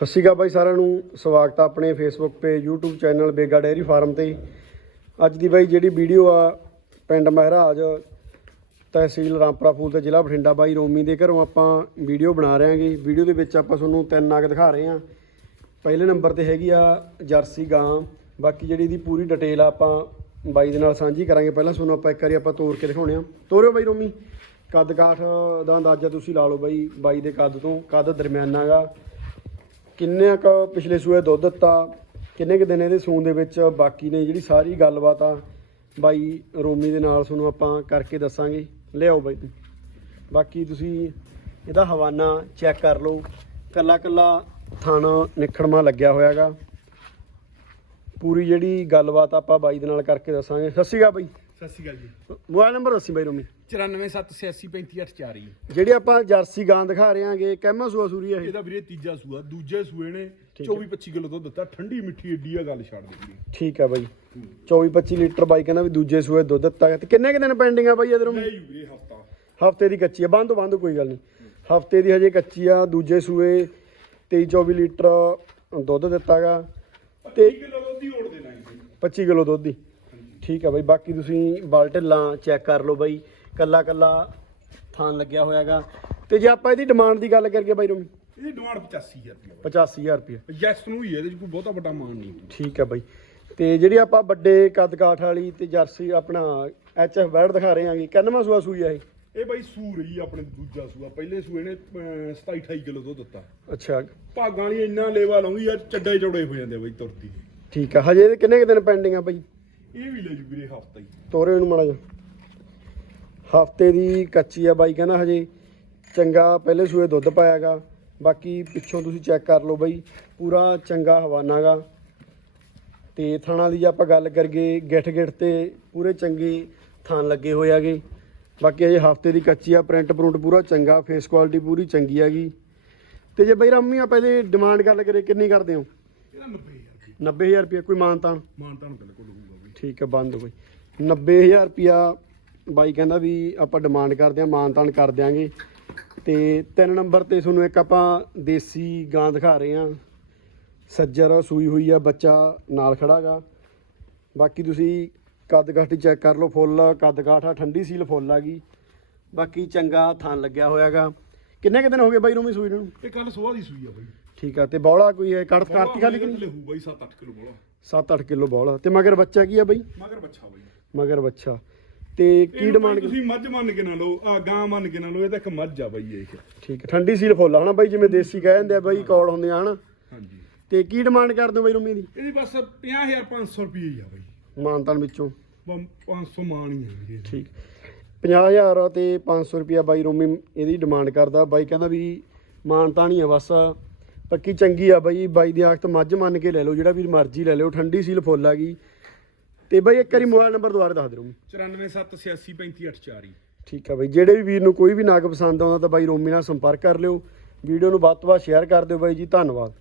ਸਤਿ ਸ਼੍ਰੀ ਅਕਾਲ ਬਾਈ ਸਾਰਿਆਂ ਨੂੰ। ਸਵਾਗਤ ਆ ਆਪਣੇ Facebook page YouTube channel Bega dairy farm ਤੇ। ਅੱਜ ਦੀ ਬਾਈ ਜਿਹੜੀ ਵੀਡੀਓ ਆ, ਪਿੰਡ ਮਹਿਰਾਜ, ਤਹਿਸੀਲ ਰਾਮਪੁਰਾ ਫੂਲ ਤੇ ਜ਼ਿਲ੍ਹਾ ਬਠਿੰਡਾ ਬਾਈ ਰੋਮੀ ਦੇ ਘਰੋਂ ਆਪਾਂ ਵੀਡੀਓ ਬਣਾ ਰਹੇ ਹਾਂਗੇ। ਵੀਡੀਓ ਦੇ ਵਿੱਚ ਆਪਾਂ ਤੁਹਾਨੂੰ ਤਿੰਨ ਨਗ ਦਿਖਾ ਰਹੇ ਹਾਂ। ਪਹਿਲੇ ਨੰਬਰ ਤੇ ਹੈਗੀ ਆ ਜਰਸੀ ਗਾਂ। ਬਾਕੀ ਜਿਹੜੀ ਇਹਦੀ ਪੂਰੀ ਡਿਟੇਲ ਆ ਆਪਾਂ ਬਾਈ ਦੇ ਨਾਲ ਸਾਂਝੀ ਕਰਾਂਗੇ। ਪਹਿਲਾਂ ਤੁਹਾਨੂੰ ਆਪਾਂ ਇੱਕ ਵਾਰੀ ਆਪਾਂ ਤੋੜ ਕੇ ਦਿਖਾਉਣੇ ਆ ਤੋਰਿਓ ਬਾਈ ਰੋਮੀ। ਕੱਦ ਕਾਠ ਦਾ ਅੰਦਾਜ਼ਾ ਤੁਸੀਂ ਲਾ ਲਓ ਬਾਈ ਬਾਈ ਦੇ ਕੱਦ ਤੋਂ। ਕੱਦ ਦਰਮਿਆਨਾ ਗਾ। ਕਿੰਨੇ ਕੁ ਪਿਛਲੇ ਸੂਏ ਦੁੱਧ ਦਿੱਤਾ, ਕਿੰਨੇ ਕੁ ਦਿਨ ਇਹਦੇ ਸੂਣ ਦੇ ਵਿੱਚ ਬਾਕੀ ਨੇ, ਜਿਹੜੀ ਸਾਰੀ ਗੱਲਬਾਤ ਆ, ਬਾਈ ਰੋਮੀ ਦੇ ਨਾਲ ਤੁਹਾਨੂੰ ਆਪਾਂ ਕਰਕੇ ਦੱਸਾਂਗੇ। ਲਿਆਓ ਬਾਈ ਬਾਕੀ ਤੁਸੀਂ ਇਹਦਾ ਹਵਾਨਾ ਚੈੱਕ ਕਰ ਲਓ। ਕੱਲਾ ਕੱਲਾ ਥਣ ਨਿਖੜਮਾ ਲੱਗਿਆ ਹੋਇਆਗਾ। ਪੂਰੀ ਜਿਹੜੀ ਗੱਲਬਾਤ ਆਪਾਂ ਬਾਈ ਦੇ ਨਾਲ ਕਰਕੇ ਦੱਸਾਂਗੇ। ਸਤਿ ਸ਼੍ਰੀ ਅਕਾਲ ਬਾਈ। ਸਤਿ ਸ਼੍ਰੀ ਅਕਾਲ ਜੀ। ਮੋਬਾਈਲ ਨੰਬਰ ਦੱਸੀ ਬਾਈ ਰੋਮੀ। 9478835840 ਜਿਹੜੀ ਆਪਾਂ ਜਰਸੀ ਗਾਂ ਦਿਖਾ ਰਹੇ ਹਾਂਗੇ ਕਹਿਮਾ ਸੂਆ ਸੂਰੀ ਇਹ। ਇਹਦਾ ਵੀਰੇ ਤੀਜਾ ਸੂਆ ਦੂਜੇ ਸੂਏ ਨੇ ਠੀਕ ਹੈ। 24 25 ਕਿਲੋ ਦੁੱਧ ਦਿੱਤਾ ਠੰਡੀ ਮਿੱਠੀ ਏਡੀ ਆ ਗੱਲ ਛੱਡ ਦੇ ਵੀਰੇ ਠੀਕ ਆ ਬਾਈ। 24 25 ਲੀਟਰ ਬਾਈ ਕਹਿੰਦਾ ਵੀ ਦੂਜੇ ਸੂਏ ਦੁੱਧ ਦਿੱਤਾ ਤੇ ਕਿੰਨੇ ਕੁ ਦਿਨ ਪੈਂਡਿੰਗ ਆ ਬਾਈ ਇਧਰੋਂ ਨਹੀਂ ਵੀਰੇ ਹਫਤਾ। ਹਫ਼ਤੇ ਦੀ ਕੱਚੀ ਆ। ਬੰਦ ਬੰਦ ਕੋਈ ਗੱਲ ਨਹੀਂ। ਹਫ਼ਤੇ ਦੀ ਹਜੇ ਕੱਚੀ ਆ ਦੂਜੇ ਸੂਏ 23 24 ਲੀਟਰ ਦੁੱਧ ਦਿੱਤਾਗਾ ਤੇ 30 ਕਿਲੋ ਦੁੱਧ ਹੀ ਓੜ ਦੇਣਾ ਜੀ 25 ਕਿਲੋ ਦੁੱਧ ਦੀ ਠੀਕ ਆ ਬਾਈ ਬਾਕੀ ਤੁਸੀਂ ਬਾਲਟਿਲਾਂ ਚੈੱਕ ਕਰ ਲਓ ਬਾਈ ਕੱਲਾ ਕੱਲਾ ਥਾਨ ਲੱਗਿਆ ਹੋਇਆਗਾ। ਤੇ ਜੇ ਆਪਾਂ ਇਹਦੀ ਡਿਮਾਂਡ ਦੀ ਗੱਲ ਕਰੀਏ ਬਾਈ ਰੋਮੀ? ਇਹਦੀ ਡਿਮਾਂਡ 85000 ਰੁਪਏ 85000 ਰੁਪਏ ਜੈਸ ਨੂੰ ਹੀ ਹੈ, ਇਹਦੇ ਚ ਕੋਈ ਬਹੁਤਾ ਵੱਡਾ ਮਾਨ ਨਹੀਂ। ਠੀਕ ਆ ਬਾਈ। ਤੇ ਜਿਹੜੀ ਆਪਾਂ ਵੱਡੇ ਕੱਦ ਕਾਠ ਵਾਲੀ ਤੇ ਜਰਸੀ ਆਪਣਾ ਐਚ ਐਫ ਬੈਡ ਦਿਖਾ ਰਹੇ ਹਾਂਗੇ ਕਿੰਨਵਾਂ ਸੂਆ ਸੂਈ ਆ ਇਹ? ਇਹ ਬਾਈ ਸੂ ਰਹੀ ਆ ਆਪਣੇ ਦੂਜਾ ਸੂਆ। ਪਹਿਲੇ ਸੂਏ ਨੇ 27 28 ਕਿਲੋ ਦੁੱਧ ਦਿੱਤਾ। ਅੱਛਾ। ਭਾਗਾਂ ਵਾਲੀ ਇੰਨਾ ਲੇਵਾ ਲਾਉਂਗੀ ਯਾਰ ਚੱਡੇ ਚੌੜੇ ਹੋ ਜਾਂਦੇ ਆ ਬਾਈ ਤੁਰਦੀ। ਠੀਕ ਆ ਹਜੇ ਇਹਦੇ ਕਿੰਨੇ ਕੁ ਦਿਨ ਪੈਂਡਿੰਗ ਆ ਬਾਈ? ਇਹ ਵੀ ਲੈ ਜੂ ਵੀਰੇ ਹਫਤਾ ਹੀ। ਤੋਰੇ ਨੂੰ ਮਾੜਾ ਜਿਹਾ। ਹਫ਼ਤੇ ਦੀ ਕੱਚੀ ਆ ਬਾਈ ਕਹਿੰਦਾ ਹਜੇ ਚੰਗਾ ਪਹਿਲੇ ਸੂਏ ਦੁੱਧ ਪਾਇਆਗਾ ਬਾਕੀ ਪਿੱਛੋਂ ਤੁਸੀਂ ਚੈੱਕ ਕਰ ਲਓ ਬਾਈ ਪੂਰਾ ਚੰਗਾ ਹਵਾਨਾਗਾ। ਤੇ ਥਾਣਾ ਦੀ ਜੇ ਆਪਾਂ ਗੱਲ ਕਰੀਏ ਗਿੱਠ ਗਿੱਠ ਤੇ ਪੂਰੇ ਚੰਗੇ ਥਾਨ ਲੱਗੇ ਹੋਏ ਆਗੇ। ਬਾਕੀ ਹਜੇ ਹਫ਼ਤੇ ਦੀ ਕੱਚੀ ਆ ਪ੍ਰਿੰਟ ਪ੍ਰਿੰਟ ਪੂਰਾ ਚੰਗਾ ਫੇਸ ਕੁਆਲਿਟੀ ਪੂਰੀ ਚੰਗੀ ਹੈਗੀ ਤੇ ਜੇ ਬਈ ਰਾਮੀ ਆਪਾਂ ਇਹਦੀ ਡਿਮਾਂਡ ਗੱਲ ਕਰੀਏ ਕਿੰਨੀ ਕਰਦੇ ਹੋ? ਇਹਦਾ 90000 ਰੁਪਏ 90000 ਰੁਪਏ ਕੋਈ ਮਾਨਤਾਨ? ਮਾਨ ਤਾਂ ਬਿਲਕੁਲ ਹੋਊਗਾ। ਠੀਕ ਹੈ, ਬੰਦ ਬਈ 90000 ਰੁਪਿਆ ਬਾਈ ਕਹਿੰਦਾ ਵੀ ਆਪਾਂ ਡਿਮਾਂਡ ਕਰਦੇ ਆ ਮਾਨਤਾਨ ਕਰ ਦਿਆਂਗੇ। ਤੇ ਤਿੰਨ ਨੰਬਰ ਤੇ ਤੁਹਾਨੂੰ ਇੱਕ ਆਪਾਂ ਦੇਸੀ ਗਾਂ ਦਿਖਾ ਰਹੇ ਆ ਸੱਜਰ ਸੂਈ ਹੋਈ ਆ, ਬੱਚਾ ਨਾਲ ਖੜਾਗਾ ਬਾਕੀ ਤੁਸੀਂ ਕੱਦ ਕਾਠੀ ਚੈੱਕ ਕਰ ਲਓ, ਫੁੱਲ ਕੱਦ ਕਾਠਾ ਠੰਡੀ ਸੀਲ ਫੁੱਲ ਆ ਗਈ। ਬਾਕੀ ਚੰਗਾ ਥਾਂ ਲੱਗਿਆ ਹੋਇਆਗਾ ਕਿੰਨੇ ਕੁ ਦਿਨ ਹੋ ਗਏ ਬਾਈ ਨੂੰ ਵੀ ਸੂਈ ਨੂੰ? ਇਹ ਕੱਲ ਸਵੇਰ ਦੀ ਸੂਈ ਆ ਬਾਈ। ਠੀਕ ਆ ਤੇ ਬੌਲਾ ਕੋਈ ਹੈ? ਕੜਤ ਕਾਰਤੀ ਖਾਲੀ ਕਿ ਨਹੀਂ ਲੈ ਹੂ ਬਾਈ 7-8 ਕਿਲੋ ਬੋਲਾ। 7-8 ਕਿਲੋ ਬੌਲਾ। ਤੇ ਮਗਰ ਬੱਚਾ ਕੀ ਆ ਬਾਈ? ਮਗਰ ਬੱਚਾ ਬਾਈ। ਮਗਰ ਬੱਚਾ। ਤੇ ਕੀ ਡਿਮਾਂਡ ਤੁਸੀਂ ਮੱਝ ਮੰਨ ਕੇ ਨਾ ਲਓ ਆ ਗਾਂ ਮੰਨ ਕੇ ਨਾ ਲਓ ਇਹ ਤਾਂ ਇੱਕ ਮੱਝ ਆ ਬਾਈ ਇਹ। ਠੀਕ ਹੈ ਠੰਡੀ ਸੀਲ ਫੁੱਲ ਹਨਾ ਬਾਈ ਜਿਵੇਂ ਦੇਸੀ ਕਹਿ ਜਾਂਦੇ ਆ ਬਾਈ ਕੌਲ ਹੁੰਦੇ ਆ ਹਨਾ। ਹਾਂਜੀ। ਤੇ ਕੀ ਡਿਮਾਂਡ ਕਰਦੇ ਹੋ ਬਾਈ ਰੁਮੀ ਦੀ? ਇਹਦੀ ਬਸ 50500 ਰੁਪਏ ਹੀ ਆ ਬਾਈ। ਮਾਨਤਾਨ ਵਿੱਚੋਂ। ਬ- 500 ਮਾਨ ਹੀ ਆ ਵੀਰੇ। ਠੀਕ। 50000 ਤੇ 500 ਰੁਪਿਆ ਬਾਈ ਰੋਮੀ ਇਹਦੀ ਡਿਮਾਂਡ ਕਰਦਾ। ਬਾਈ ਕਹਿੰਦਾ ਵੀ ਮਾਨਤਾਨ ਹੀ ਆ ਬਸ। ਪੱਕੀ ਚੰਗੀ ਆ ਬਾਈ ਬਾਈ ਦੀ ਆਖਤ ਮੱਝ ਮੰਨ ਕੇ ਲੈ ਲਓ ਜਿਹੜਾ ਵੀ ਮਰਜ਼ੀ ਲੈ ਲਿਓ ਠੰਡੀ ਸੀਲ ਫੁੱਲ ਆ ਗਈ। ਤੇ ਬਾਈ ਇੱਕ ਵਾਰੀ ਮੋਬਾਈਲ ਨੰਬਰ ਦੁਬਾਰਾ ਦੱਸ ਦਿਓ 9478835384 ਠੀਕ ਆ ਬਾਈ ਜਿਹੜੇ ਵੀ ਵੀਰ ਨੂੰ ਕੋਈ ਵੀ ਨਾਗ ਪਸੰਦ ਆਉਂਦਾ ਤਾਂ ਬਾਈ ਰੋਮੀ ਨਾਲ ਸੰਪਰਕ ਕਰ ਲਿਓ। ਵੀਡੀਓ ਨੂੰ ਵੱਧ ਤੋਂ ਵੱਧ ਸ਼ੇਅਰ ਕਰ ਦਿਓ ਬਾਈ ਜੀ ਧੰਨਵਾਦ।